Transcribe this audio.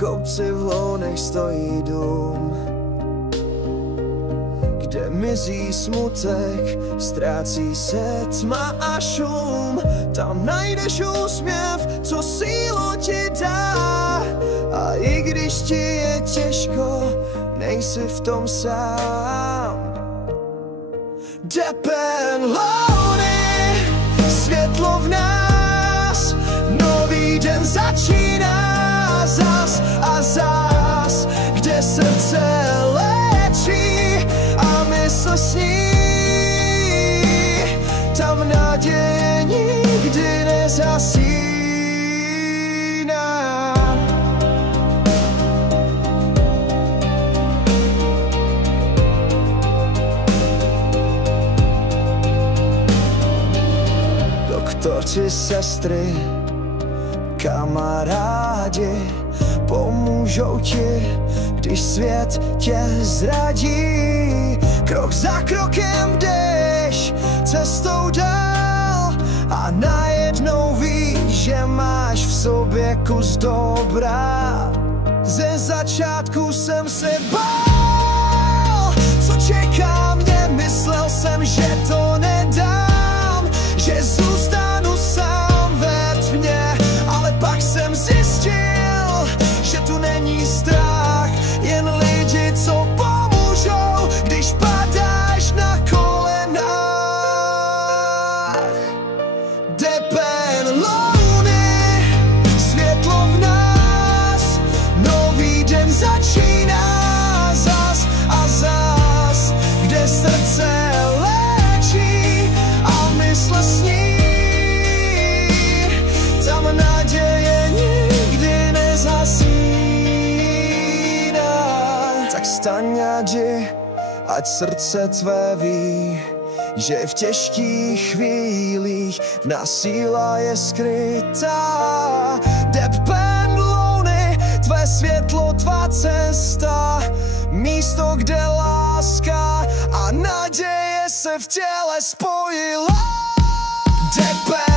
kopci v Lounech stojí dům, kde mizí smutek, ztrácí se tma a šum. Tam najdeš úsměv, co sílu ti dá. A i když ti je těžko, nejsi v tom sám. Depen Louny, světlo v nás, nový den začíná zas a zas, kde srdce léčí a mysl sní. Tam naděje nikdy nezasíná. Doktorci, sestry, kamarádi pomůžou ti, když svět tě zradí. Krok za krokem jdeš cestou dál a najednou víš, že máš v sobě kus dobra. Ze začátku jsem se bál, co čeká mě, myslel jsem, že to nedám, že zůstanu sám ve tmě, ale pak jsem zjistil, že tu není strach, jen lidi, co pomůžou, když padáš na kolenách. Depen Louny, světlo v nás, nový den začíná zas a zas, kde srdce léčí a mysl sní. Tam naděje nikdy nezasíná. Tak staň a jdi, ať srdce tvé ví, že v těžkých chvílích v nás síla je skrytá. Depen Louny, tvé světlo, tvá cesta, místo, kde láska a naděje se v těle spojila. Depen